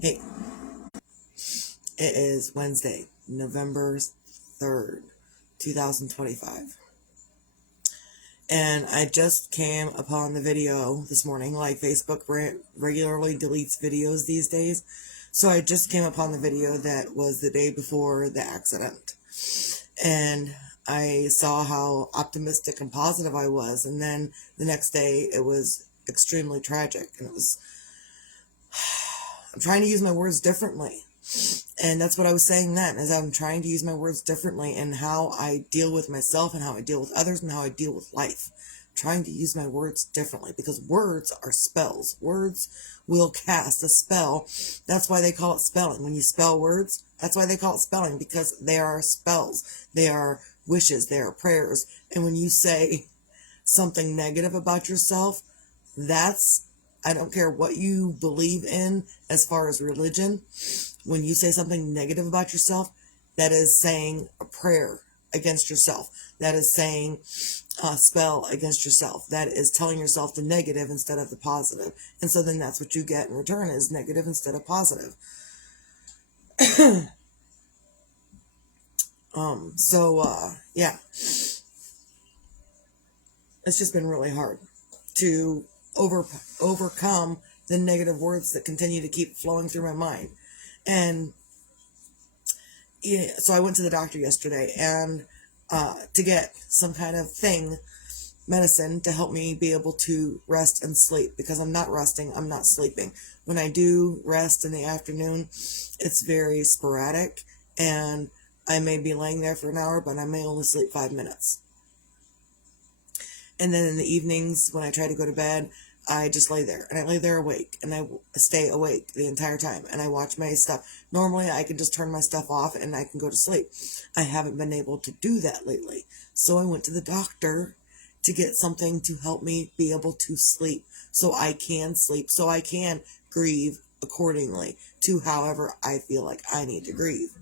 Hey, it is Wednesday, November 3rd, 2025. And I just came upon the video this morning, like Facebook regularly deletes videos these days. So I just came upon the video that was the day before the accident. And I saw how optimistic and positive I was. And then the next day it was extremely tragic. And I'm trying to use my words differently. And that's what I was saying then, is I'm trying to use my words differently in how I deal with myself and how I deal with others and how I deal with life. I'm trying to use my words differently because words are spells. Words will cast a spell. That's why they call it spelling. When you spell words, that's why they call it spelling, because they are spells. They are wishes. They are prayers. And when you say something negative about yourself, I don't care what you believe in as far as religion. When you say something negative about yourself, that is saying a prayer against yourself. That is saying a spell against yourself. That is telling yourself the negative instead of the positive. And so then that's what you get in return, is negative instead of positive. Yeah. It's just been really hard to overcome the negative words that continue to keep flowing through my mind. And so I went to the doctor yesterday and to get some kind of medicine to help me be able to rest and sleep, because I'm not resting, I'm not sleeping. When I do rest in the afternoon, it's very sporadic, and I may be laying there for an hour, but I may only sleep 5 minutes. And then in the evenings, when I try to go to bed, I just lay there, and I lay there awake, and I stay awake the entire time, and I watch my stuff. Normally, I can just turn my stuff off, and I can go to sleep. I haven't been able to do that lately, so I went to the doctor to get something to help me be able to sleep, so I can sleep, so I can grieve accordingly to however I feel like I need to grieve.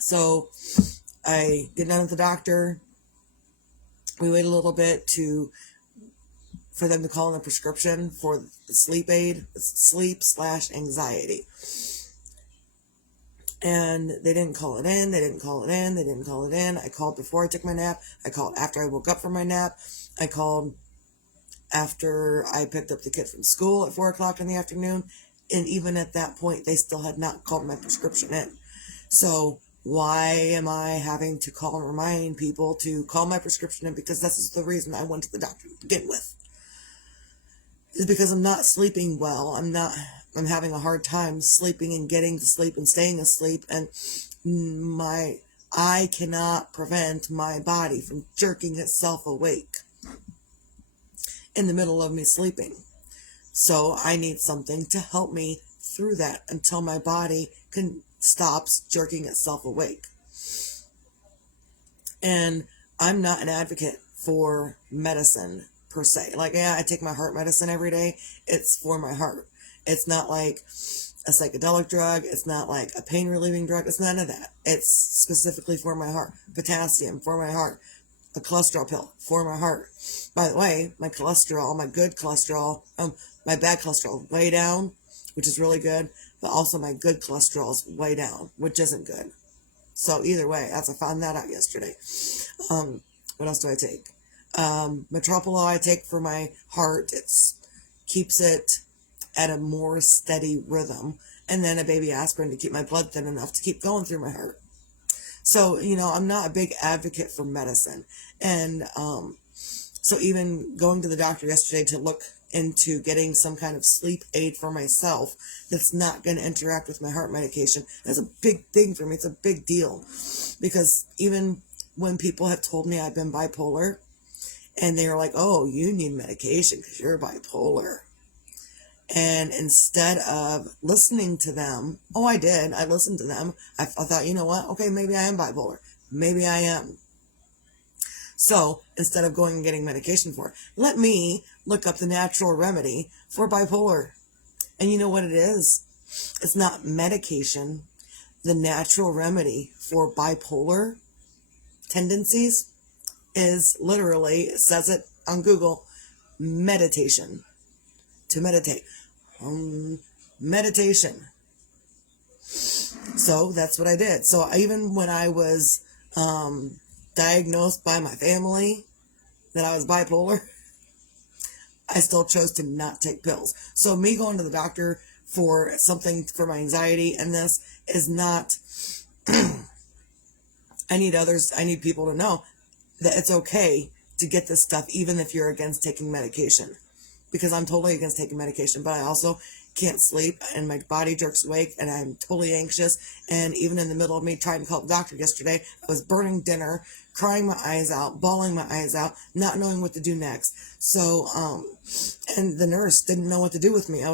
So I get done with the doctor. We wait a little bit for them to call in a prescription for the sleep aid, sleep/anxiety. And they didn't call it in. I called before I took my nap. I called after I woke up from my nap. I called after I picked up the kid from school at 4 o'clock in the afternoon. And even at that point, they still had not called my prescription in. So why am I having to call and remind people to call my prescription in? Because this is the reason I went to the doctor to begin with. Is because I'm not sleeping well. I'm having a hard time sleeping and getting to sleep and staying asleep. And I cannot prevent my body from jerking itself awake in the middle of me sleeping. So I need something to help me through that until my body stops jerking itself awake. And I'm not an advocate for medicine per se. Like, yeah, I take my heart medicine every day. It's for my heart. It's not like a psychedelic drug. It's not like a pain relieving drug. It's none of that. It's specifically for my heart. Potassium for my heart. A cholesterol pill for my heart. By the way, my cholesterol, my good cholesterol, my bad cholesterol way down, which is really good, but also my good cholesterol is way down, which isn't good. So either way, as I found that out yesterday. What else do I take? Metoprolol I take for my heart. It keeps it at a more steady rhythm. And then a baby aspirin to keep my blood thin enough to keep going through my heart. So, I'm not a big advocate for medicine. And so even going to the doctor yesterday to look into getting some kind of sleep aid for myself that's not going to interact with my heart medication, that's a big thing for me. It's a big deal. Because even when people have told me I've been bipolar, and they're like, oh, you need medication because you're bipolar. And instead of listening to them, I did. I listened to them. I thought, you know what? Okay, maybe I am bipolar. Maybe I am. So instead of going and getting medication for it, let me look up the natural remedy for bipolar. And you know what it is? It's not medication. The natural remedy for bipolar tendencies is literally, it says it on Google, meditation. to meditate. Meditation. So that's what I did. So even when I was diagnosed by my family that I was bipolar, I still chose to not take pills. So me going to the doctor for something for my anxiety and this is not, I need people to know that it's okay to get this stuff even if you're against taking medication. Because I'm totally against taking medication, but I also can't sleep and my body jerks awake and I'm totally anxious. And even in the middle of me trying to call the doctor yesterday, I was burning dinner, crying my eyes out, bawling my eyes out, not knowing what to do next. So, and the nurse didn't know what to do with me.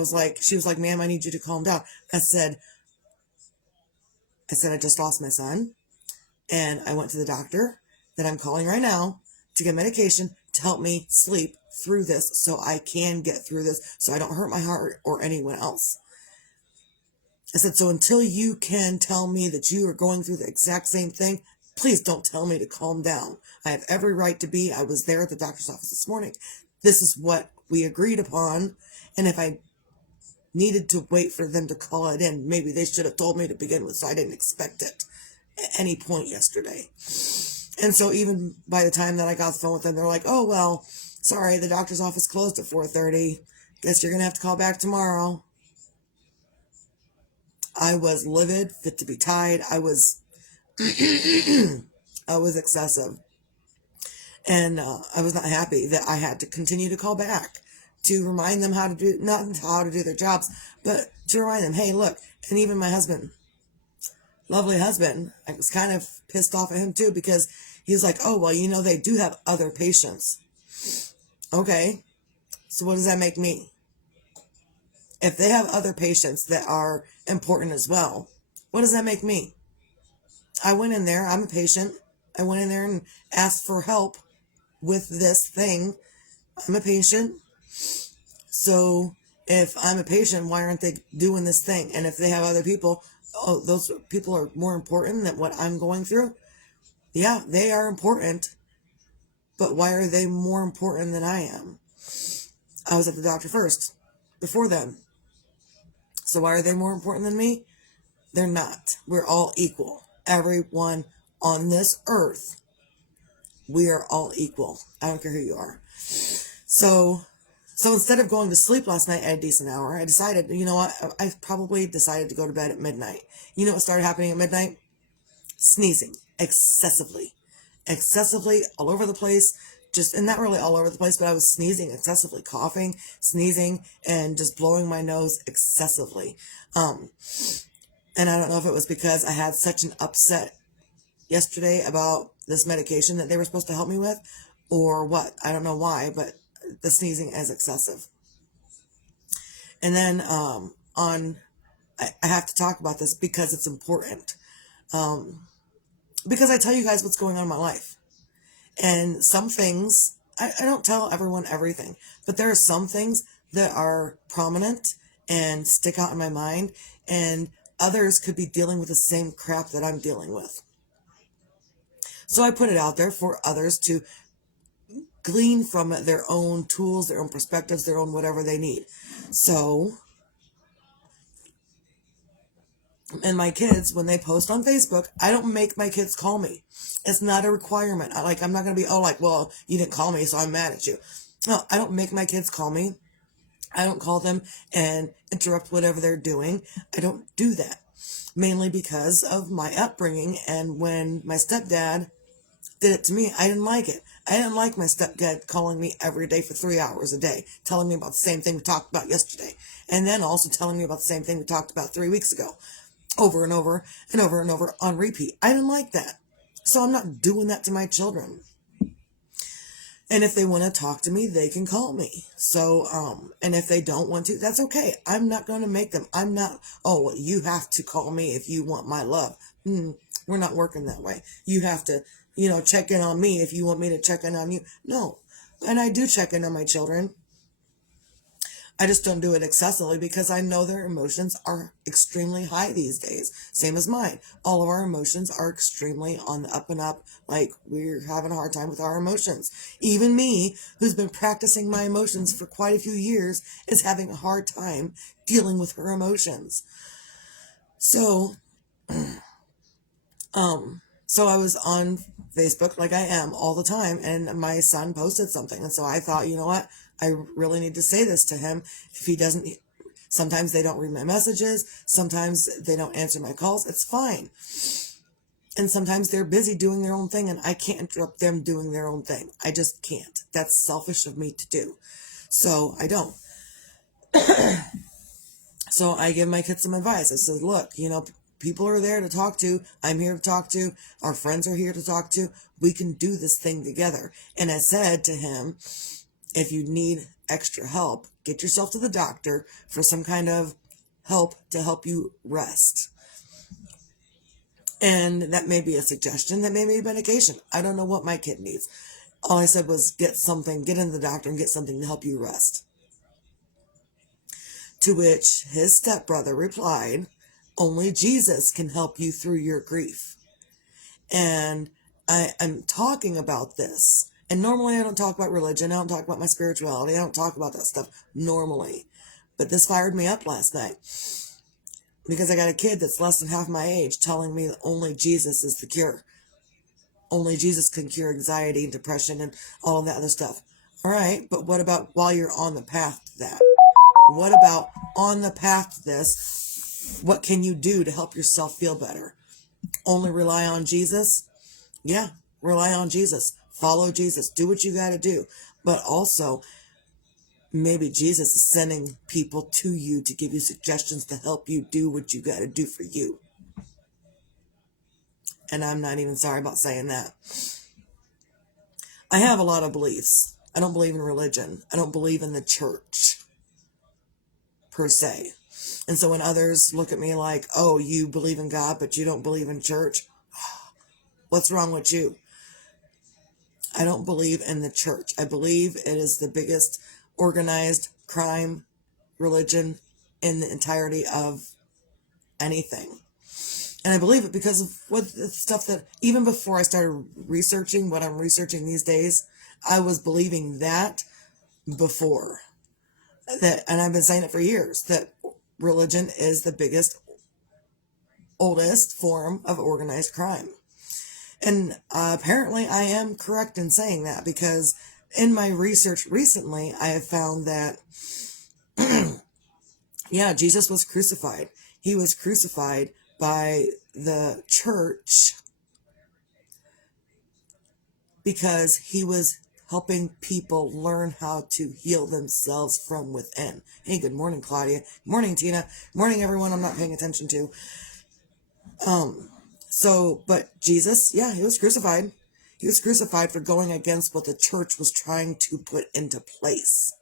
She was like, ma'am, I need you to calm down. I said, I just lost my son and I went to the doctor that I'm calling right now to get medication to help me sleep through this so I can get through this so I don't hurt my heart or anyone else. I said, so until you can tell me that you are going through the exact same thing, please don't tell me to calm down. I have every right to be. I was there at the doctor's office this morning. This is what we agreed upon. And if I needed to wait for them to call it in, maybe they should have told me to begin with so I didn't expect it at any point yesterday. And so even by the time that I got the phone with them, they're like, oh, well, sorry, the doctor's office closed at 4:30. Guess you're going to have to call back tomorrow. I was livid, fit to be tied. I was excessive. And I was not happy that I had to continue to call back to remind them not how to do their jobs, but to remind them, hey, look, and even my husband, lovely husband, I was kind of pissed off at him too because he was like, oh, well, they do have other patients. Okay, so what does that make me? If they have other patients that are important as well, what does that make me? I went in there, I'm a patient. I went in there and asked for help with this thing. I'm a patient. So if I'm a patient, why aren't they doing this thing? And if they have other people, oh, those people are more important than what I'm going through. Yeah, they are important. But why are they more important than I am? I was at the doctor first, before them. So why are they more important than me? They're not. We're all equal. Everyone on this earth, we are all equal. I don't care who you are. So instead of going to sleep last night at a decent hour, I decided, you know what? I probably decided to go to bed at midnight. You know what started happening at midnight? Sneezing. Excessively all over the place. And not really all over the place, but I was sneezing excessively, coughing, sneezing, and just blowing my nose excessively. And I don't know if it was because I had such an upset yesterday about this medication that they were supposed to help me with, or what. I don't know why, but the sneezing is excessive. And then I have to talk about this because it's important. Because I tell you guys what's going on in my life. And some things, I don't tell everyone everything, but there are some things that are prominent and stick out in my mind, and others could be dealing with the same crap that I'm dealing with. So I put it out there for others to glean from it their own tools, their own perspectives, their own whatever they need. So, and my kids, when they post on Facebook, I don't make my kids call me. It's not a requirement. I'm not going to be, well, you didn't call me, so I'm mad at you. No, I don't make my kids call me. I don't call them and interrupt whatever they're doing. I don't do that. Mainly because of my upbringing, and when my stepdad did it to me, I didn't like it. I didn't like my stepdad calling me every day for 3 hours a day, telling me about the same thing we talked about yesterday, and then also telling me about the same thing we talked about 3 weeks ago, over and over and over and over on repeat. I didn't like that. So I'm not doing that to my children. And if they want to talk to me, they can call me. So, and if they don't want to, that's okay. I'm not going to make them. I'm not, you have to call me if you want my love. We're not working that way. You have to, check in on me if you want me to check in on you. No. And I do check in on my children. I just don't do it excessively because I know their emotions are extremely high these days. Same as mine. All of our emotions are extremely on the up and up. Like, we're having a hard time with our emotions. Even me, who's been practicing my emotions for quite a few years, is having a hard time dealing with her emotions. So, so I was on Facebook like I am all the time, and my son posted something. And so I thought, you know what? I really need to say this to him. If he doesn't, sometimes they don't read my messages. Sometimes they don't answer my calls. It's fine. And sometimes they're busy doing their own thing, and I can't interrupt them doing their own thing. I just can't. That's selfish of me to do. So I don't. So I give my kids some advice. I said, look, people are there to talk to. I'm here to talk to. Our friends are here to talk to. We can do this thing together. And I said to him, if you need extra help, get yourself to the doctor for some kind of help to help you rest. And that may be a suggestion. That may be medication. I don't know what my kid needs. All I said was get into the doctor and get something to help you rest. To which his stepbrother replied, only Jesus can help you through your grief. And I'm talking about this. And normally I don't talk about religion. I don't talk about my spirituality. I don't talk about that stuff normally. But this fired me up last night. Because I got a kid that's less than half my age telling me that only Jesus is the cure. Only Jesus can cure anxiety and depression and all of that other stuff. All right, but what about while you're on the path to that? What about on the path to this? What can you do to help yourself feel better? Only rely on Jesus? Yeah, rely on Jesus. Follow Jesus. Do what you got to do. But also, maybe Jesus is sending people to you to give you suggestions to help you do what you got to do for you. And I'm not even sorry about saying that. I have a lot of beliefs. I don't believe in religion. I don't believe in the church, per se. And so when others look at me like, oh, you believe in God, but you don't believe in church, what's wrong with you? I don't believe in the church. I believe it is the biggest organized crime religion in the entirety of anything. And I believe it because of what the stuff that, even before I started researching what I'm researching these days, I was believing that before. And I've been saying it for years, that religion is the biggest, oldest form of organized crime. And apparently I am correct in saying that, because in my research recently, I have found that, yeah, Jesus was crucified. He was crucified by the church because he was helping people learn how to heal themselves from within. Hey, good morning, Claudia. Good morning, Tina. Good morning, everyone I'm not paying attention to. But Jesus, yeah, he was crucified. He was crucified for going against what the church was trying to put into place.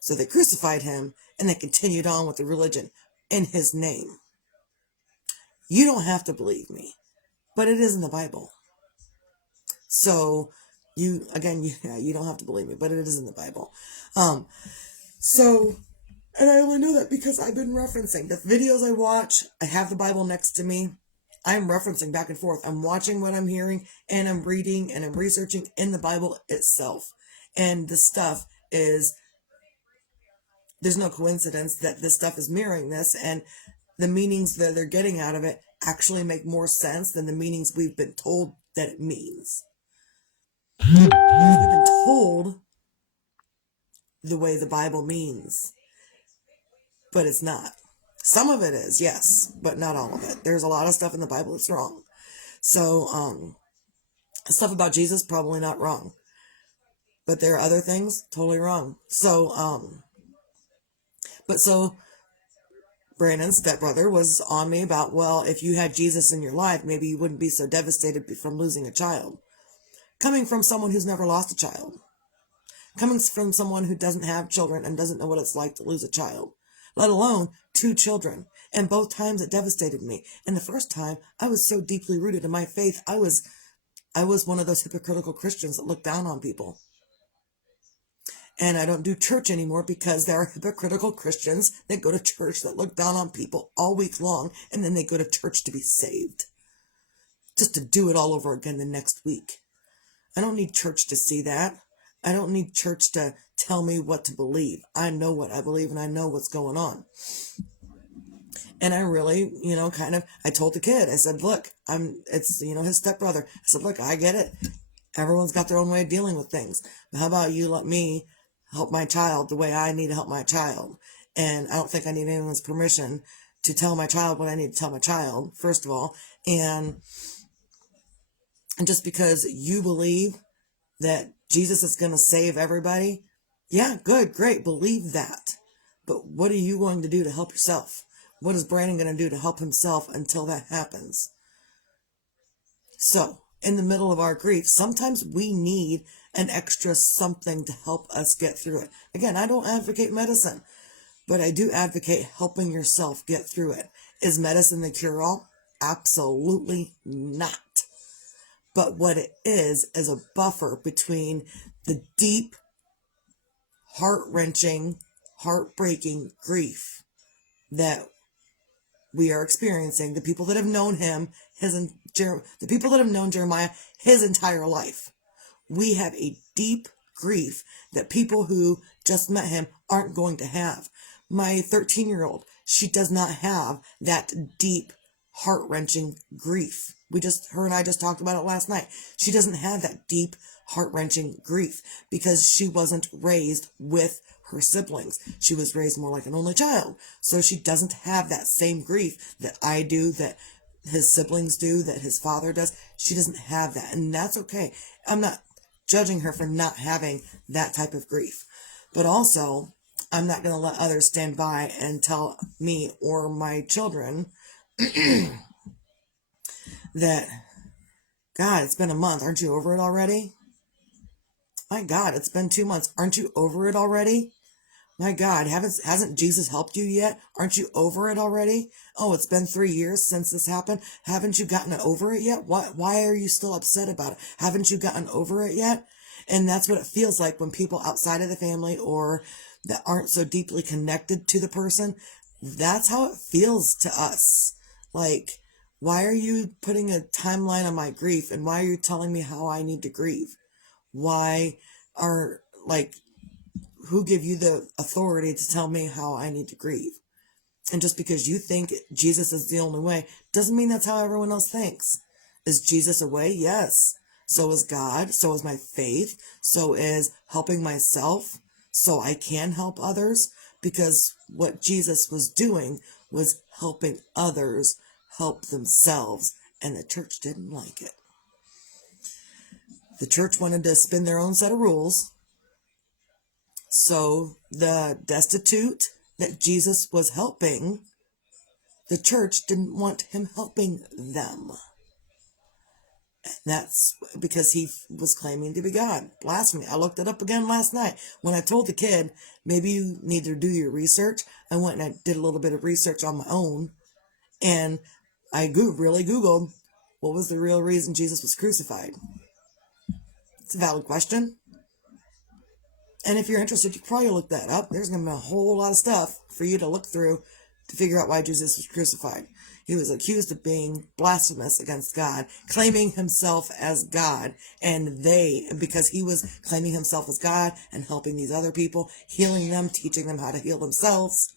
So they crucified him, and they continued on with the religion in his name. You don't have to believe me, but it is in the Bible. So you don't have to believe me, but it is in the Bible. And I only know that because I've been referencing the videos I watch. I have the Bible next to me. I'm referencing back and forth. I'm watching what I'm hearing, and I'm reading, and I'm researching in the Bible itself. And the stuff is, there's no coincidence that this stuff is mirroring this, and the meanings that they're getting out of it actually make more sense than the meanings we've been told that it means. We've been told the way the Bible means, but it's not. Some of it is, yes, but not all of it. There's a lot of stuff in the Bible that's wrong. So, stuff about Jesus, probably not wrong. But there are other things totally wrong. So, Brandon's stepbrother was on me about, well, if you had Jesus in your life, maybe you wouldn't be so devastated from losing a child. Coming from someone who's never lost a child. Coming from someone who doesn't have children and doesn't know what it's like to lose a child. Let alone 2 children. And both times it devastated me. And the first time, I was so deeply rooted in my faith, I was one of those hypocritical Christians that looked down on people. And I don't do church anymore because there are hypocritical Christians that go to church that look down on people all week long, and then they go to church to be saved, just to do it all over again the next week. I don't need church to see that. I don't need church to tell me what to believe. I know what I believe and I know what's going on. And I really, I told the kid, I said, look, it's his stepbrother. I said, look, I get it. Everyone's got their own way of dealing with things. But how about you let me help my child the way I need to help my child? And I don't think I need anyone's permission to tell my child what I need to tell my child, first of all. And just because you believe that Jesus is going to save everybody, yeah, good, great, believe that. But what are you going to do to help yourself? What is Brandon going to do to help himself until that happens? So, in the middle of our grief, sometimes we need an extra something to help us get through it. Again, I don't advocate medicine, but I do advocate helping yourself get through it. Is medicine the cure-all? Absolutely not. But what it is a buffer between the deep, heart-wrenching, heartbreaking grief that we are experiencing. The people that have known him, the people that have known Jeremiah his entire life. We have a deep grief that people who just met him aren't going to have. My 13-year-old, she does not have that deep, heart-wrenching grief. Her and I just talked about it last night. She doesn't have that deep, heart-wrenching grief because she wasn't raised with her siblings. She was raised more like an only child. So she doesn't have that same grief that I do, that his siblings do, that his father does. She doesn't have that. And that's okay. I'm not judging her for not having that type of grief. But also, I'm not going to let others stand by and tell me or my children that, God, it's been a month. Aren't you over it already? My God, it's been 2 months. Aren't you over it already? My God, hasn't Jesus helped you yet? Aren't you over it already? Oh, it's been 3 years since this happened. Haven't you gotten over it yet? Why are you still upset about it? Haven't you gotten over it yet? And that's what it feels like when people outside of the family or that aren't so deeply connected to the person, that's how it feels to us. Like, why are you putting a timeline on my grief? And why are you telling me how I need to grieve? Who give you the authority to tell me how I need to grieve? And just because you think Jesus is the only way, doesn't mean that's how everyone else thinks. Is Jesus a way? Yes. So is God. So is my faith. So is helping myself so I can help others. Because what Jesus was doing was helping others help themselves. And the church didn't like it. The church wanted to spin their own set of rules. So the destitute that Jesus was helping, the church didn't want him helping them. And that's because he was claiming to be God. Blasphemy. I looked it up again last night. When I told the kid, maybe you need to do your research, I went and I did a little bit of research on my own. And I really Googled, what was the real reason Jesus was crucified? It's a valid question. And if you're interested, you can probably look that up. There's going to be a whole lot of stuff for you to look through to figure out why Jesus was crucified. He was accused of being blasphemous against God, claiming himself as God. And because he was claiming himself as God and helping these other people, healing them, teaching them how to heal themselves,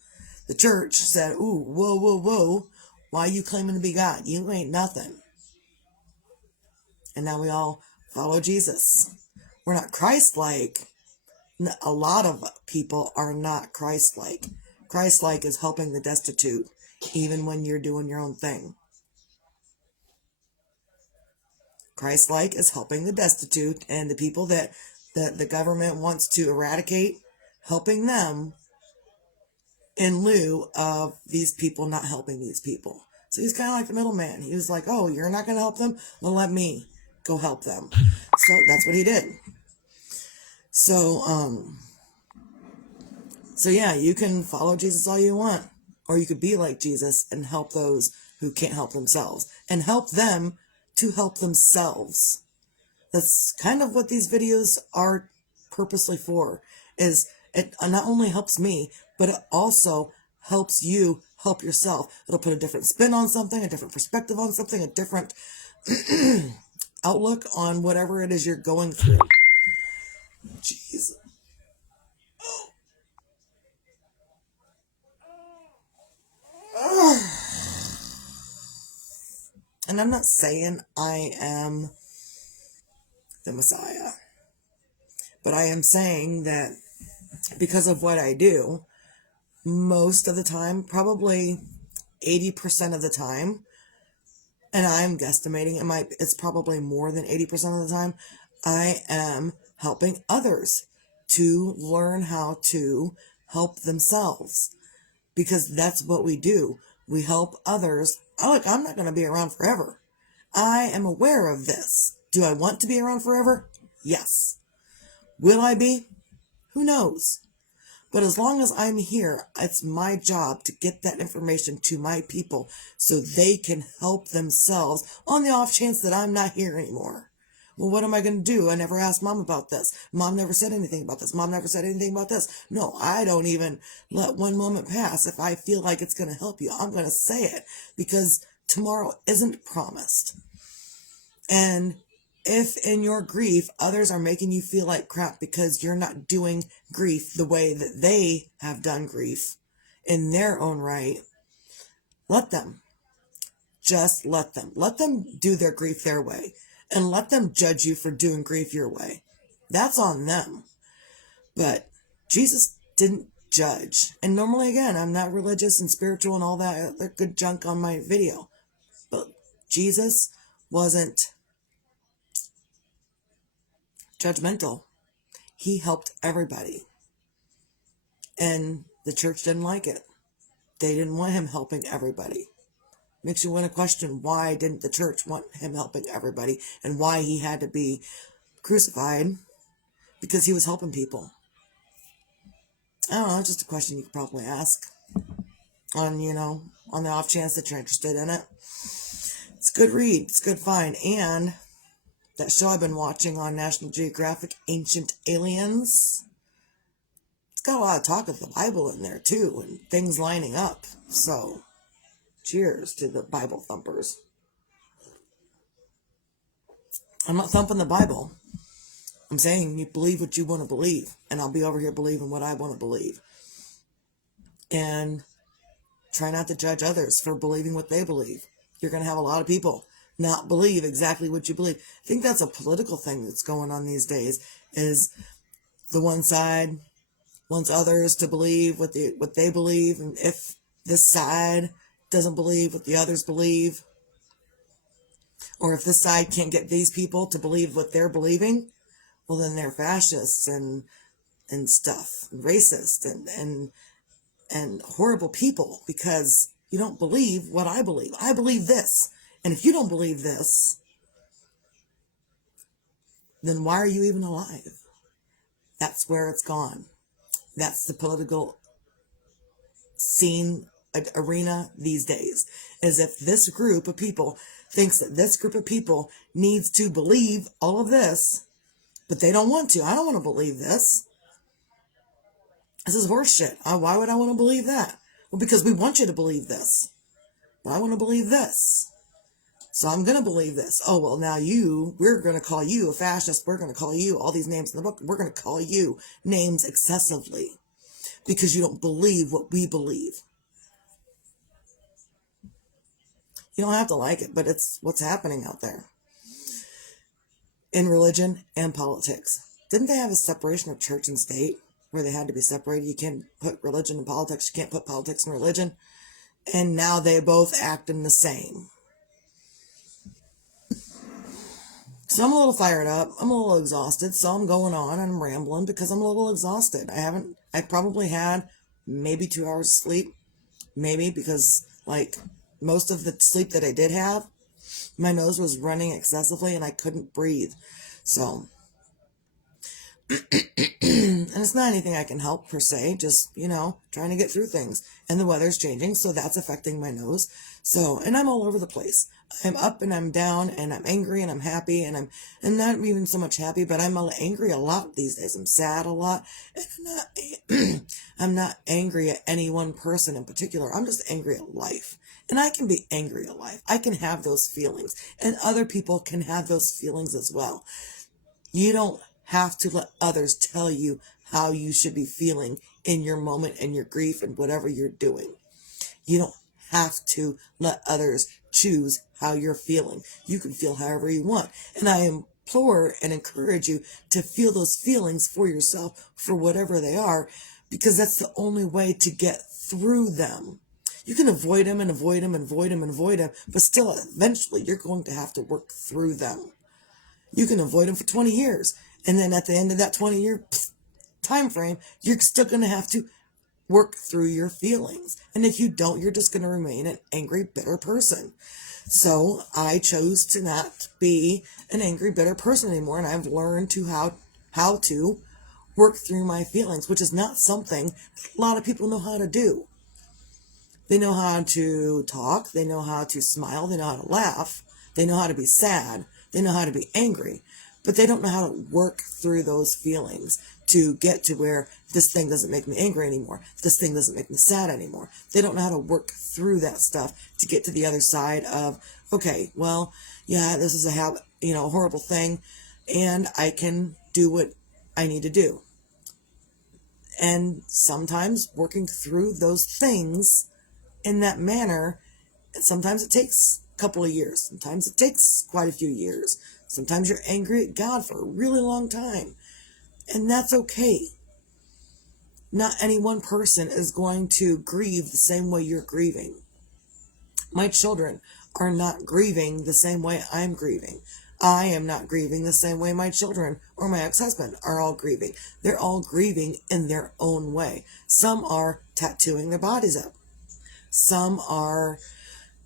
the church said, ooh, whoa, whoa, whoa. Why are you claiming to be God? You ain't nothing. And now we all follow Jesus. We're not Christ-like. A lot of people are not Christ-like. Christ-like is helping the destitute, even when you're doing your own thing. Christ-like is helping the destitute and the people that the government wants to eradicate, helping them in lieu of these people not helping these people. So he's kind of like the middleman. He was like, oh, you're not going to help them? Well, let me go help them. So that's what he did. So yeah, you can follow Jesus all you want, or you could be like Jesus and help those who can't help themselves and help them to help themselves. That's kind of what these videos are purposely for. is it not only helps me, but it also helps you help yourself. It'll put a different spin on something, a different perspective on something, a different outlook on whatever it is you're going through. Jeez. And I'm not saying I am the Messiah, but I am saying that because of what I do, most of the time, probably 80% of the time, and I'm guesstimating it's probably more than 80% of the time, I am helping others to learn how to help themselves, because that's what we do. We help others. Oh, look, I'm not going to be around forever. I am aware of this. Do I want to be around forever? Yes. Will I be? Who knows? But as long as I'm here, it's my job to get that information to my people so they can help themselves on the off chance that I'm not here anymore. Well, what am I going to do? I never asked Mom about this. Mom never said anything about this. Mom never said anything about this. No, I don't even let one moment pass. If I feel like it's going to help you, I'm going to say it, because tomorrow isn't promised. And if in your grief, others are making you feel like crap because you're not doing grief the way that they have done grief in their own right, let them. Just let them. Let them do their grief their way. And let them judge you for doing grief your way. That's on them. But Jesus didn't judge. And normally, again, I'm not religious and spiritual and all that other good junk on my video. But Jesus wasn't judgmental. He helped everybody. And the church didn't like it. They didn't want him helping everybody. Makes you want to question, why didn't the church want him helping everybody, and why he had to be crucified? Because he was helping people. I don't know, it's just a question you could probably ask on the off chance that you're interested in it. It's a good read. It's a good find. And that show I've been watching on National Geographic, Ancient Aliens, it's got a lot of talk of the Bible in there too, and things lining up. So cheers to the Bible thumpers. I'm not thumping the Bible. I'm saying you believe what you want to believe, and I'll be over here believing what I want to believe. And try not to judge others for believing what they believe. You're going to have a lot of people not believe exactly what you believe. I think that's a political thing that's going on these days, is the one side wants others to believe what they believe, and if this side doesn't believe what the others believe, or if this side can't get these people to believe what they're believing, well, then they're fascists and stuff, racist and horrible people, because you don't believe what I believe. I believe this. And if you don't believe this, then why are you even alive? That's where it's gone. That's the political scene, arena these days. As if this group of people thinks that this group of people needs to believe all of this, but they don't want to. I don't want to believe this. This is horse shit. Why would I want to believe that? Well, because we want you to believe this. But I want to believe this. So I'm going to believe this. Oh, well, now we're going to call you a fascist. We're going to call you all these names in the book. We're going to call you names excessively because you don't believe what we believe. You don't have to like it, but it's what's happening out there in religion and politics. Didn't they have a separation of church and state where they had to be separated? You can't put religion in politics. You can't put politics in religion. And now they both act in the same. So I'm a little fired up. I'm a little exhausted. So I'm going on and I'm rambling because I'm a little exhausted. I probably had maybe 2 hours of sleep. Maybe because most of the sleep that I did have, my nose was running excessively and I couldn't breathe. So, and it's not anything I can help per se, just, trying to get through things. And the weather's changing, so that's affecting my nose. So, and I'm all over the place. I'm up and I'm down and I'm angry and I'm happy and I'm not even so much happy, but I'm angry a lot these days. I'm sad a lot, and I'm not angry at any one person in particular. I'm just angry at life. And I can be angry at life. I can have those feelings, and other people can have those feelings as well. You don't have to let others tell you how you should be feeling in your moment and your grief and whatever you're doing. You don't have to let others choose how you're feeling. You can feel however you want. And I implore and encourage you to feel those feelings for yourself, for whatever they are, because that's the only way to get through them. You can avoid them and avoid them and avoid them and avoid them, but still, eventually, you're going to have to work through them. You can avoid them for 20 years. And then at the end of that 20-year time frame, you're still going to have to work through your feelings. And if you don't, you're just going to remain an angry, bitter person. So I chose to not be an angry, bitter person anymore. And I've learned to how to work through my feelings, which is not something a lot of people know how to do. They know how to talk. They know how to smile. They know how to laugh. They know how to be sad. They know how to be angry. But they don't know how to work through those feelings to get to where this thing doesn't make me angry anymore. This thing doesn't make me sad anymore. They don't know how to work through that stuff to get to the other side of, okay, well, yeah, this is a horrible thing, and I can do what I need to do. And sometimes working through those things in that manner, and sometimes it takes a couple of years. Sometimes it takes quite a few years. Sometimes you're angry at God for a really long time. And that's okay. Not any one person is going to grieve the same way you're grieving. My children are not grieving the same way I'm grieving. I am not grieving the same way my children or my ex-husband are all grieving. They're all grieving in their own way. Some are tattooing their bodies up. Some are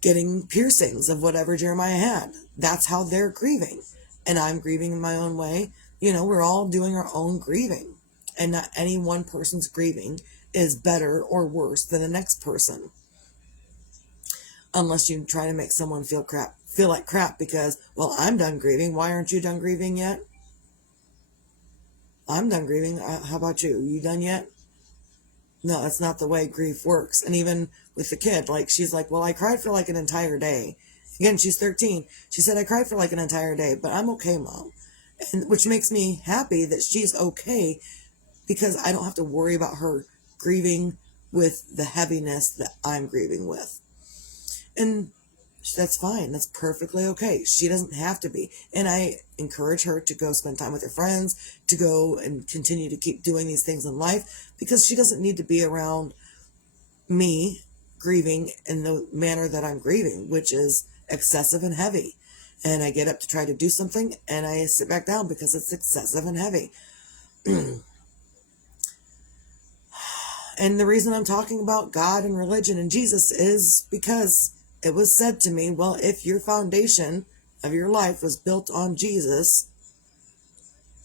getting piercings of whatever Jeremiah had. That's how they're grieving. And I'm grieving in my own way. We're all doing our own grieving. And not any one person's grieving is better or worse than the next person. Unless you try to make someone feel like crap because, well, I'm done grieving. Why aren't you done grieving yet? I'm done grieving. How about you? You done yet? No, that's not the way grief works. And even with the kid, she's like, well, I cried for an entire day. Again, she's 13. She said, I cried for an entire day, but I'm okay, Mom. And which makes me happy that she's okay because I don't have to worry about her grieving with the heaviness that I'm grieving with. And that's fine. That's perfectly okay. She doesn't have to be. And I encourage her to go spend time with her friends, to go and continue to keep doing these things in life, because she doesn't need to be around me grieving in the manner that I'm grieving, which is excessive and heavy. And I get up to try to do something, and I sit back down because it's excessive and heavy. And the reason I'm talking about God and religion and Jesus is because it was said to me, well, if your foundation of your life was built on Jesus,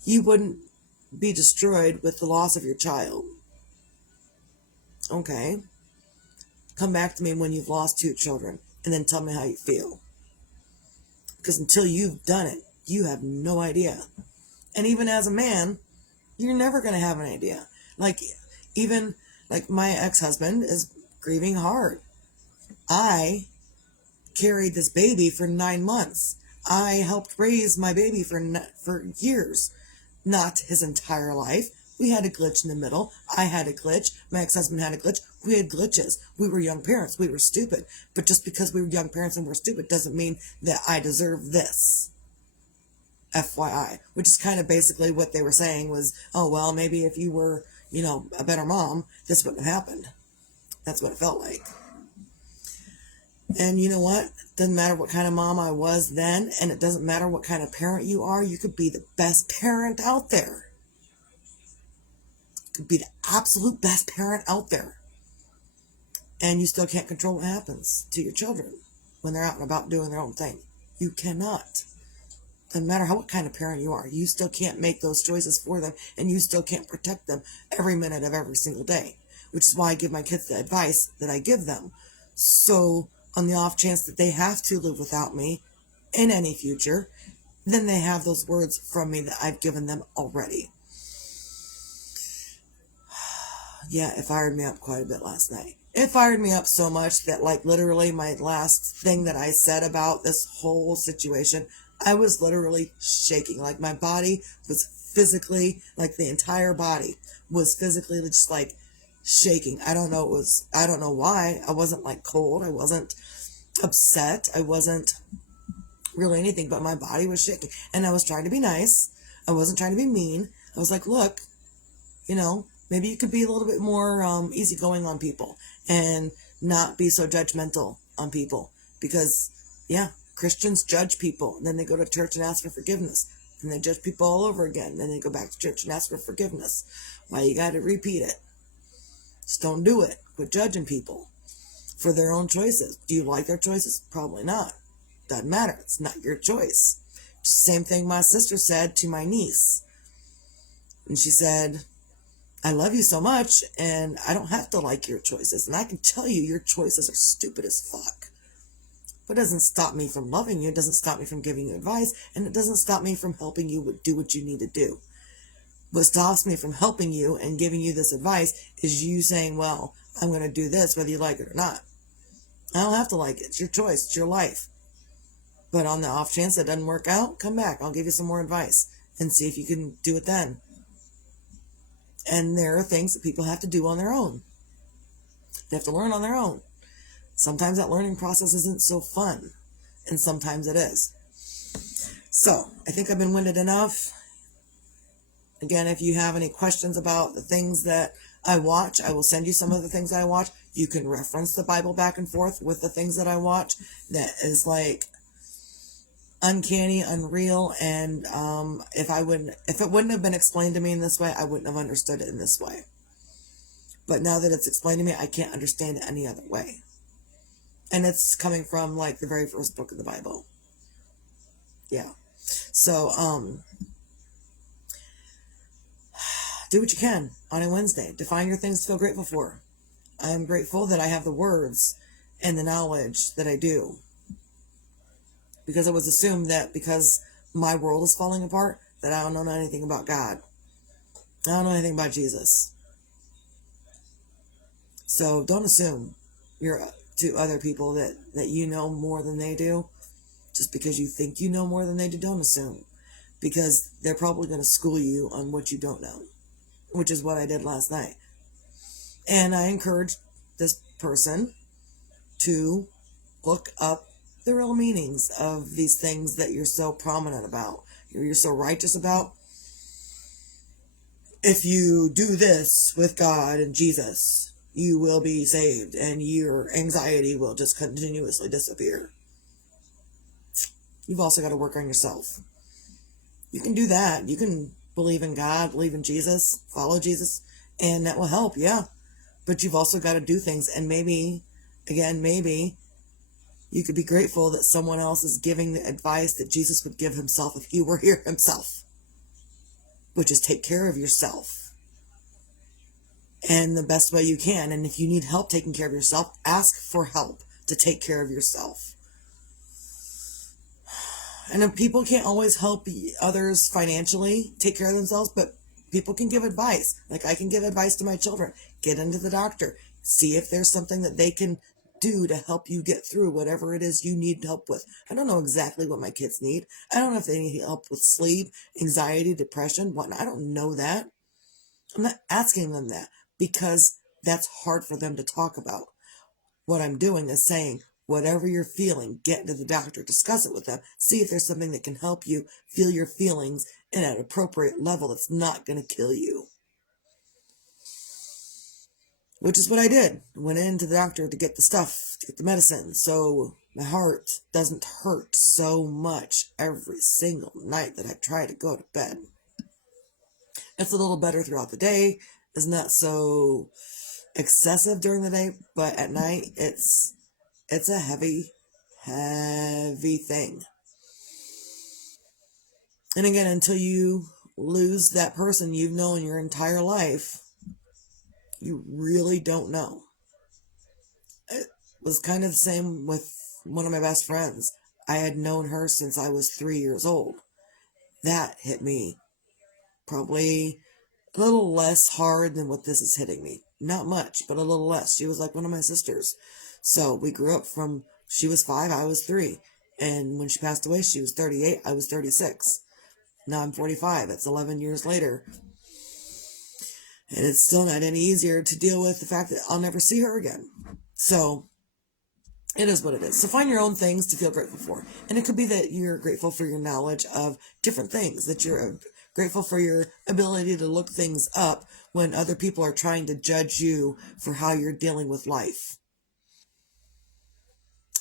you wouldn't be destroyed with the loss of your child. Okay. Come back to me when you've lost 2 children and then tell me how you feel. Because until you've done it, you have no idea. And even as a man, you're never going to have an idea. Even my ex-husband is grieving hard. I carried this baby for 9 months. I helped raise my baby for years, not his entire life. We had a glitch in the middle. I had a glitch. My ex-husband had a glitch. We had glitches. We were young parents. We were stupid. But just because we were young parents and we're stupid doesn't mean that I deserve this. FYI. Which is kind of basically what they were saying was, oh, well, maybe if you were, a better mom, this wouldn't have happened. That's what it felt like. And you know what? Doesn't matter what kind of mom I was then, and it doesn't matter what kind of parent you are. You could be the best parent out there. You could be the absolute best parent out there. And you still can't control what happens to your children when they're out and about doing their own thing. You cannot. Doesn't matter what kind of parent you are. You still can't make those choices for them, and you still can't protect them every minute of every single day. Which is why I give my kids the advice that I give them. So on the off chance that they have to live without me in any future, then they have those words from me that I've given them already. Yeah, it fired me up quite a bit last night. It fired me up so much that, like, literally my last thing that I said about this whole situation, I was literally shaking. Like, my body was physically, like, the entire body was physically just, like, shaking. I don't know why. I wasn't, like, cold. I wasn't upset. I wasn't really anything, but my body was shaking. And I was trying to be nice. I wasn't trying to be mean. I was like, look, maybe you could be a little bit more easygoing on people and not be so judgmental on people. Because, yeah, Christians judge people. And then they go to church and ask for forgiveness. And they judge people all over again. Then they go back to church and ask for forgiveness. Why you got to repeat it? Just don't do it. Quit judging people for their own choices. Do you like their choices? Probably not. Doesn't matter. It's not your choice. Just the same thing my sister said to my niece. And she said, I love you so much, and I don't have to like your choices. And I can tell you your choices are stupid as fuck. But it doesn't stop me from loving you. It doesn't stop me from giving you advice. And it doesn't stop me from helping you do what you need to do. What stops me from helping you and giving you this advice is you saying, well, I'm going to do this whether you like it or not. I don't have to like it. It's your choice. It's your life. But on the off chance that doesn't work out, come back. I'll give you some more advice and see if you can do it then. And there are things that people have to do on their own. They have to learn on their own. Sometimes that learning process isn't so fun, and sometimes it is. So, I think I've been winded enough. Again, if you have any questions about the things that I watch, I will send you some of the things I watch. You can reference the Bible back and forth with the things that I watch. That is like uncanny, unreal, and if it wouldn't have been explained to me in this way, I wouldn't have understood it in this way. But now that it's explained to me, I can't understand it any other way. And it's coming from like the very first book of the Bible. Yeah. So, do what you can on a Wednesday. Define your things to feel grateful for. I am grateful that I have the words and the knowledge that I do. Because it was assumed that because my world is falling apart, that I don't know anything about God. I don't know anything about Jesus. So don't assume you're to other people that you know more than they do. Just because you think you know more than they do, don't assume. Because they're probably going to school you on what you don't know. Which is what I did last night. And I encouraged this person to look up the real meanings of these things that you're so prominent about, you're so righteous about. If you do this with God and Jesus, you will be saved and your anxiety will just continuously disappear. You've also got to work on yourself. You can do that. You can believe in God, believe in Jesus, follow Jesus, and that will help, yeah. But you've also got to do things, and maybe you could be grateful that someone else is giving the advice that Jesus would give himself if he were here himself, which is take care of yourself and the best way you can. And if you need help taking care of yourself, ask for help to take care of yourself. And if people can't always help others financially take care of themselves, but people can give advice. Like I can give advice to my children. Get into the doctor. See if there's something that they can do to help you get through whatever it is you need help with. I don't know exactly what my kids need. I don't know if they need help with sleep, anxiety, depression, whatnot. I don't know that. I'm not asking them that because that's hard for them to talk about. What I'm doing is saying, whatever you're feeling, get to the doctor, discuss it with them, see if there's something that can help you feel your feelings in an appropriate level that's not going to kill you. Which is what I did. Went into the doctor to get the stuff, to get the medicine, so my heart doesn't hurt so much every single night that I try to go to bed. It's a little better throughout the day. It's not so excessive during the day, but at night it's a heavy thing. And again, until you lose that person you've known your entire life, you really don't know. was kind of the same with one of my best friends. I had known her since I was 3 years old. That hit me probably a little less hard than what this is hitting me. Not much, but a little less. She was like one of my sisters. So we grew up from, she was 5, I was 3. And when she passed away, she was 38, I was 36. Now I'm 45. It's 11 years later. And it's still not any easier to deal with the fact that I'll never see her again. So it is what it is. So find your own things to feel grateful for. And it could be that you're grateful for your knowledge of different things, that you're grateful for your ability to look things up when other people are trying to judge you for how you're dealing with life.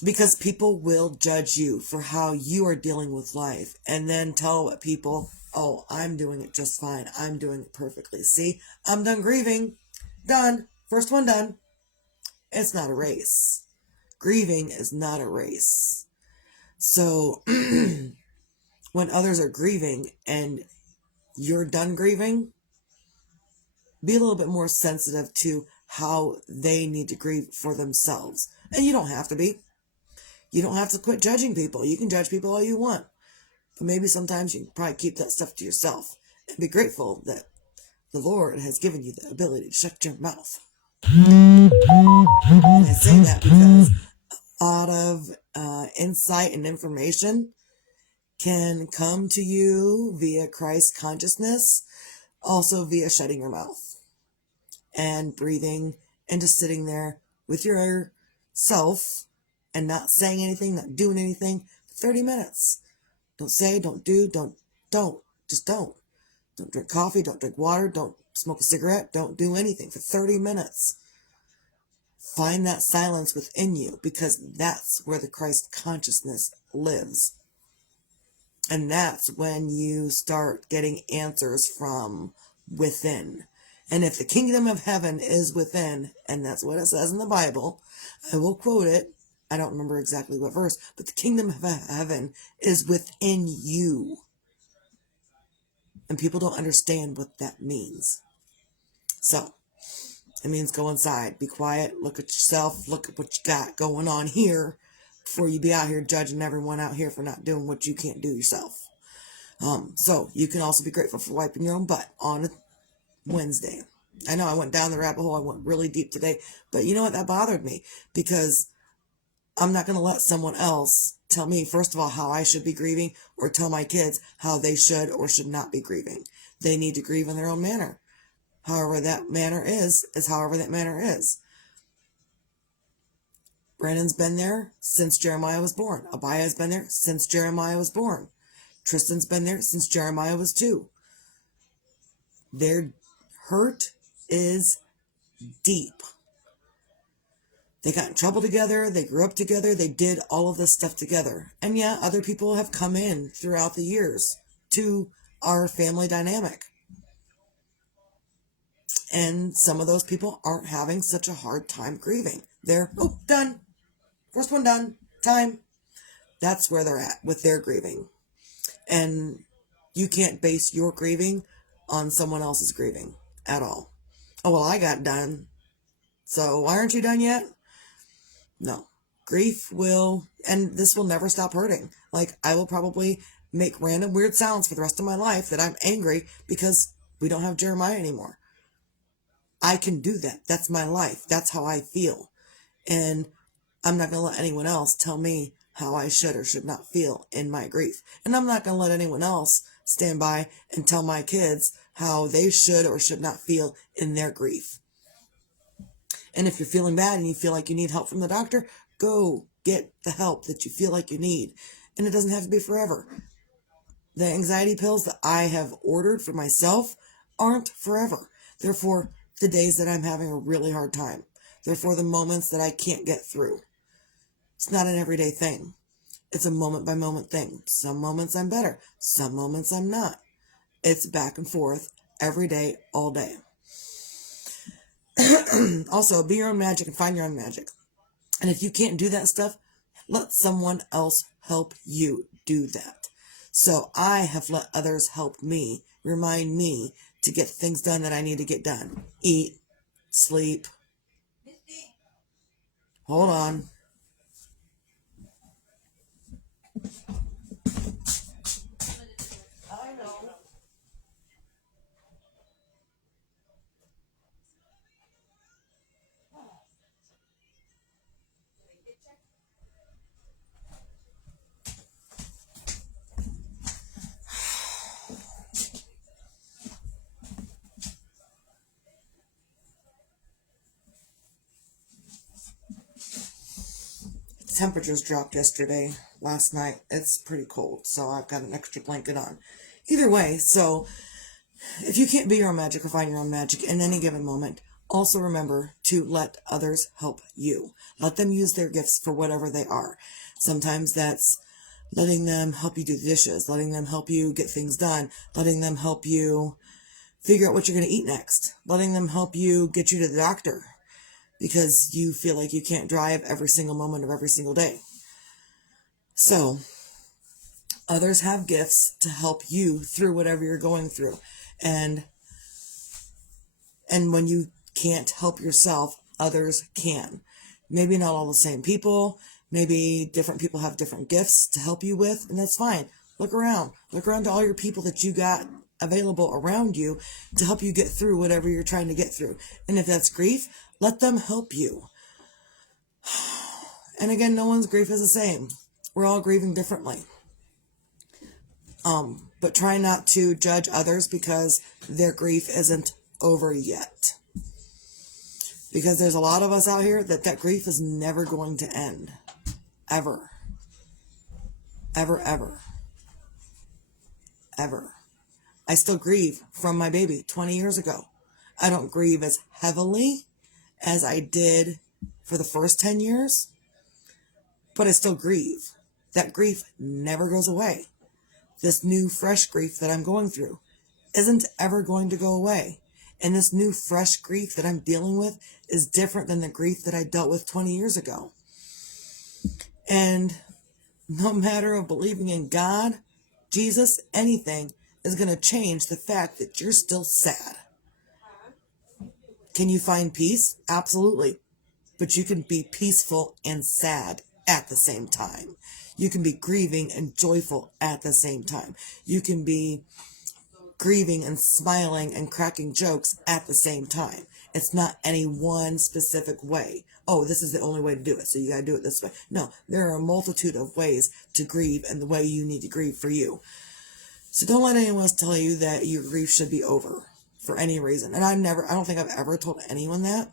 Because people will judge you for how you are dealing with life and then tell people, oh, I'm doing it just fine. I'm doing it perfectly. See, I'm done grieving. Done. First one done. It's not a race. Grieving is not a race. So when others are grieving and you're done grieving, be a little bit more sensitive to how they need to grieve for themselves. And you don't have to be. You don't have to quit judging people. You can judge people all you want. But maybe sometimes you can probably keep that stuff to yourself and be grateful that the Lord has given you the ability to shut your mouth. And I say that because a lot of insight and information can come to you via Christ consciousness, also via shutting your mouth and breathing and just sitting there with yourself and not saying anything, not doing anything for 30 minutes. Don't say, don't do, just don't. Don't drink coffee, don't drink water, don't smoke a cigarette, don't do anything for 30 minutes. Find that silence within you because that's where the Christ consciousness lives. And that's when you start getting answers from within. And if the kingdom of heaven is within, and that's what it says in the Bible, I will quote it. I don't remember exactly what verse, but the kingdom of heaven is within you. And people don't understand what that means. So, it means go inside, be quiet, look at yourself, look at what you got going on here before you be out here judging everyone out here for not doing what you can't do yourself. So you can also be grateful for wiping your own butt on a Wednesday. I know I went down the rabbit hole. I went really deep today, but you know what? That bothered me because I'm not going to let someone else tell me, first of all, how I should be grieving or tell my kids how they should or should not be grieving. They need to grieve in their own manner. However that manner is however that manner is. Brandon's been there since Jeremiah was born. Abaya's been there since Jeremiah was born. Tristan's been there since Jeremiah was 2. Their hurt is deep. They got in trouble together. They grew up together. They did all of this stuff together. And yeah, other people have come in throughout the years to our family dynamic. And some of those people aren't having such a hard time grieving. They're, done. First one done. Time. That's where they're at with their grieving. And you can't base your grieving on someone else's grieving at all. Oh, well, I got done. So why aren't you done yet? No. Grief will, and this will never stop hurting. Like, I will probably make random weird sounds for the rest of my life that I'm angry because we don't have Jeremiah anymore. I can do that. That's my life. That's how I feel. And I'm not going to let anyone else tell me how I should or should not feel in my grief. And I'm not going to let anyone else stand by and tell my kids how they should or should not feel in their grief. And if you're feeling bad and you feel like you need help from the doctor, go get the help that you feel like you need. And it doesn't have to be forever. The anxiety pills that I have ordered for myself aren't forever. They're for the days that I'm having a really hard time. They're for the moments that I can't get through. It's not an everyday thing. It's a moment by moment thing. Some moments I'm better. Some moments I'm not. It's back and forth every day, all day. Also, be your own magic and find your own magic. And if you can't do that stuff, let someone else help you do that. So I have let others help me, remind me to get things done that I need to get done. Eat, sleep. Hold on. I know. Temperatures dropped yesterday, last night. It's pretty cold, so I've got an extra blanket on. Either way, so if you can't be your own magic or find your own magic in any given moment, also remember to let others help you. Let them use their gifts for whatever they are. Sometimes that's letting them help you do the dishes, letting them help you get things done, letting them help you figure out what you're going to eat next, letting them help you get you to the doctor because you feel like you can't drive every single moment of every single day. So, others have gifts to help you through whatever you're going through. And when you can't help yourself, others can. Maybe not all the same people. Maybe different people have different gifts to help you with, and that's fine. Look around. Look around to all your people that you got available around you to help you get through whatever you're trying to get through. And if that's grief, let them help you. And again, no one's grief is the same. We're all grieving differently. But try not to judge others because their grief isn't over yet. Because there's a lot of us out here that grief is never going to end. Ever. Ever, ever. Ever. I still grieve from my baby 20 years ago. I don't grieve as heavily as I did for the first 10 years, but I still grieve. That grief never goes away. This new, fresh grief that I'm going through isn't ever going to go away. And this new, fresh grief that I'm dealing with is different than the grief that I dealt with 20 years ago. And no matter of believing in God, Jesus, anything is going to change the fact that you're still sad. Can you find peace? Absolutely. But you can be peaceful and sad at the same time. You can be grieving and joyful at the same time. You can be grieving and smiling and cracking jokes at the same time. It's not any one specific way. Oh, this is the only way to do it, so you gotta do it this way. No, there are a multitude of ways to grieve and the way you need to grieve for you. So don't let anyone else tell you that your grief should be over for any reason. And I don't think I've ever told anyone that.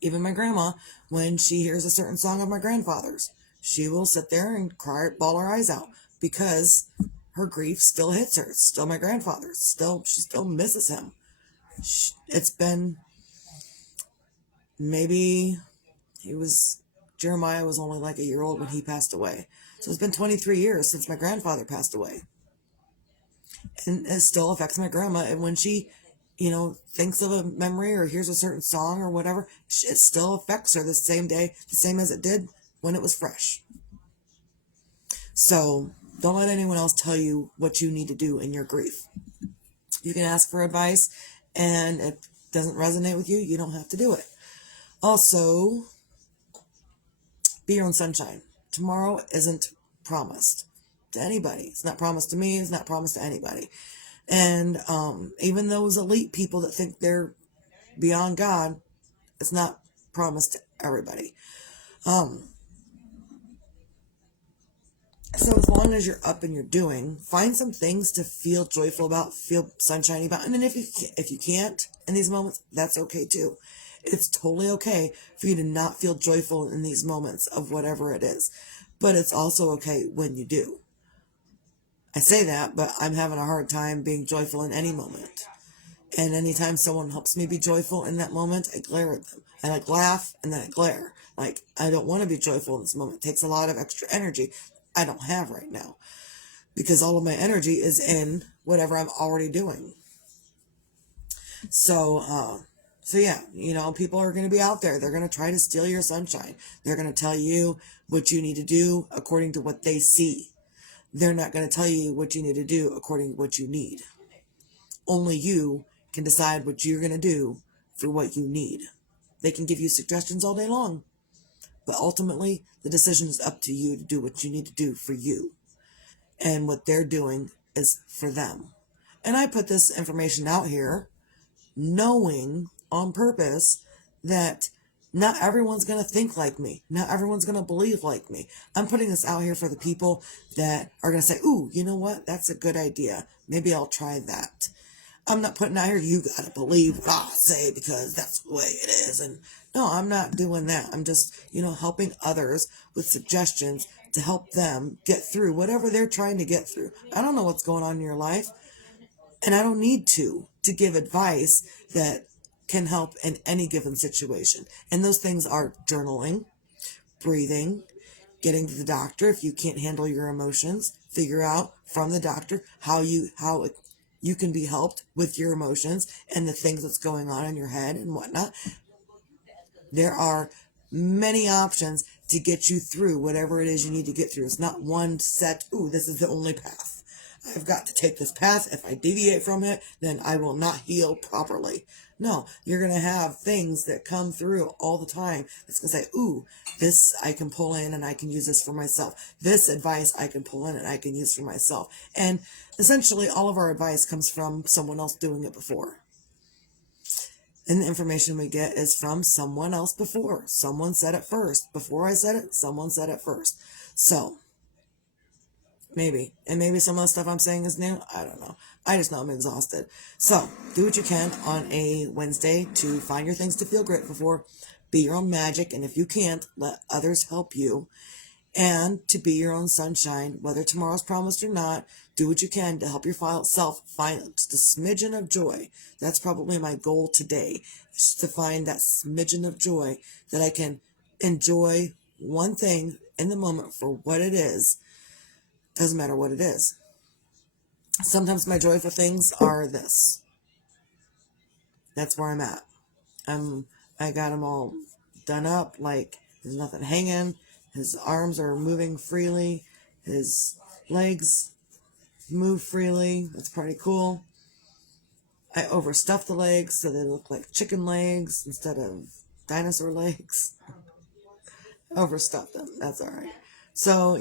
Even my grandma, when she hears a certain song of my grandfather's, she will sit there and cry, bawl her eyes out because her grief still hits her. It's still my grandfather's. She still misses him. It's been maybe Jeremiah was only like a year old when he passed away. So it's been 23 years since my grandfather passed away. And it still affects my grandma. And when she, thinks of a memory or hears a certain song or whatever, it still affects her the same day, the same as it did when it was fresh. So don't let anyone else tell you what you need to do in your grief. You can ask for advice, and if it doesn't resonate with you, you don't have to do it. Also, be your own sunshine. Tomorrow isn't promised to anybody. It's not promised to me. It's not promised to anybody. And even those elite people that think they're beyond God, it's not promised to everybody. So as long as you're up and you're doing, find some things to feel joyful about, feel sunshiny about. And then if you can't in these moments, that's okay too. It's totally okay for you to not feel joyful in these moments of whatever it is. But it's also okay when you do. I say that, but I'm having a hard time being joyful in any moment. And anytime someone helps me be joyful in that moment, I glare at them. And I laugh and then I glare. Like, I don't want to be joyful in this moment. It takes a lot of extra energy I don't have right now. Because all of my energy is in whatever I'm already doing. So yeah, people are going to be out there. They're going to try to steal your sunshine. They're going to tell you what you need to do according to what they see. They're not going to tell you what you need to do according to what you need. Only you can decide what you're going to do for what you need. They can give you suggestions all day long, But ultimately, the decision is up to you to do what you need to do for you. And what they're doing is for them. And I put this information out here knowing on purpose that not everyone's going to think like me. Not everyone's going to believe like me. I'm putting this out here for the people that are going to say, ooh, you know what? That's a good idea. Maybe I'll try that. I'm not putting out here, you got to believe what I say because that's the way it is. And no, I'm not doing that. I'm just, helping others with suggestions to help them get through whatever they're trying to get through. I don't know what's going on in your life. And I don't need to give advice that can help in any given situation. And those things are journaling, breathing, getting to the doctor if you can't handle your emotions, figure out from the doctor how you can be helped with your emotions and the things that's going on in your head and whatnot. There are many options to get you through whatever it is you need to get through. It's not one set, ooh, this is the only path. I've got to take this path. If I deviate from it, then I will not heal properly. No, you're going to have things that come through all the time. It's going to say, ooh, this I can pull in and I can use this for myself. This advice I can pull in and I can use for myself. And essentially all of our advice comes from someone else doing it before. And the information we get is from someone else before. Someone said it first. Before I said it, someone said it first. So, maybe. And maybe some of the stuff I'm saying is new. I don't know. I just know I'm exhausted. So, do what you can on a Wednesday to find your things to feel grateful for. Be your own magic. And if you can't, let others help you. And to be your own sunshine, whether tomorrow's promised or not, do what you can to help yourself find just a smidgen of joy. That's probably my goal today, is to find that smidgen of joy that I can enjoy one thing in the moment for what it is. Doesn't matter what it is. Sometimes my joyful things are this. That's where I'm at. I got him all done up, like there's nothing hanging. His arms are moving freely. His legs move freely. That's pretty cool. I overstuffed the legs so they look like chicken legs instead of dinosaur legs. Overstuffed them. That's all right. So,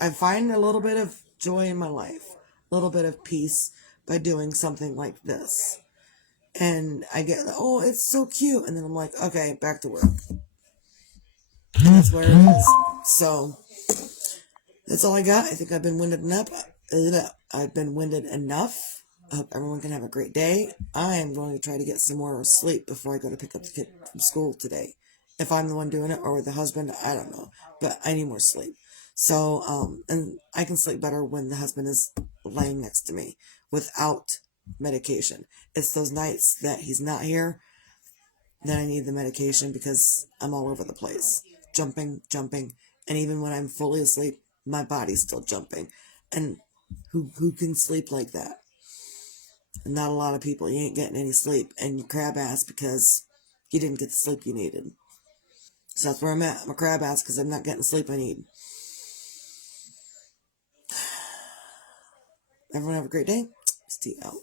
I find a little bit of joy in my life, a little bit of peace by doing something like this. And I get, oh, it's so cute. And then I'm like, okay, back to work. And that's where it is. So, that's all I got. I think I've been winded enough. I hope everyone can have a great day. I am going to try to get some more sleep before I go to pick up the kid from school today. If I'm the one doing it or with the husband, I don't know. But I need more sleep. So, and I can sleep better when the husband is laying next to me without medication. It's those nights that he's not here that I need the medication because I'm all over the place. Jumping. And even when I'm fully asleep, my body's still jumping. And who can sleep like that? Not a lot of people. You ain't getting any sleep. And you crab ass because you didn't get the sleep you needed. So that's where I'm at. I'm a crab ass because I'm not getting the sleep I need. Everyone have a great day. Stay out.